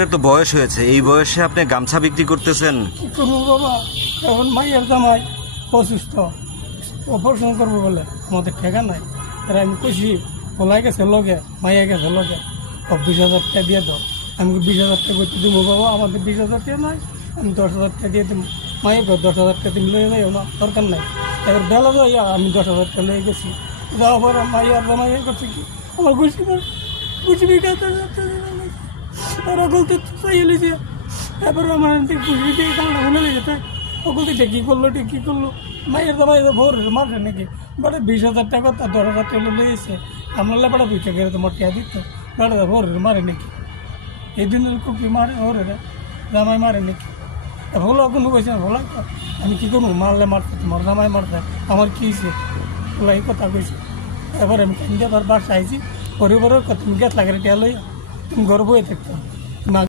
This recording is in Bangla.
তো বয়স হয়েছে, এই বয়সে আপনি গামছা বিক্রি করতেছেন? কি করবো বাবা, এখন মাইয়ের জামাই অসুস্থ, অপারেশন করবো বলে আমাদের ঠেকা নাই। আর আমি কইছি বলাই গেছে লগে, মাইয়া গেছে লগে, 20,000 টাকা দিয়ে দাও। আমি 20,000 টাকা করতে দেবো বাবা, আমাদের 20,000 টাকা নয়, আমি 10,000 টাকা দিয়ে দেবো। মাইয়া 10,000 টাকা তুমি লয়ে যাই না, দরকার নাই। এবার বেলা যাইয়া আমি 10,000 টাকা লয়ে গেছি। যাওয়ার পর মাইয়ার জামাই করছে কি আমার গুছি ওরা বলতে চাই যে তারপরে আমার পুষবি দিয়ে কান্না মনে লেগেছে। ও বলতে কী করলো কী করলো, মায়ের দামাই ভোর মারছে নাকি বাড়ে 20,000 টাকা তার 10,000 টাকা লেগেছে। আমরা লেপাটা বুঝতে গেলে তোমার টিয়া দিত বাড়ে ভোর মারে নাকি, এই দিনের কুপি মারে ওরে জামাই মারে নাকি। ভোলা কোনো কইছে না, ভোলা আমি কী করবো, মারলে মারতে তোমার জামাই মারতে আমার কী হয়েছে, ওলা এই কথা কইছে। এবার আমি কেন্দ্রে আবার বাসা আইছি, পরিবারের কথা তুমি গ্যাস লাগারে টিয়া লইয়া তুমি গর্ব হয়ে থাকতো।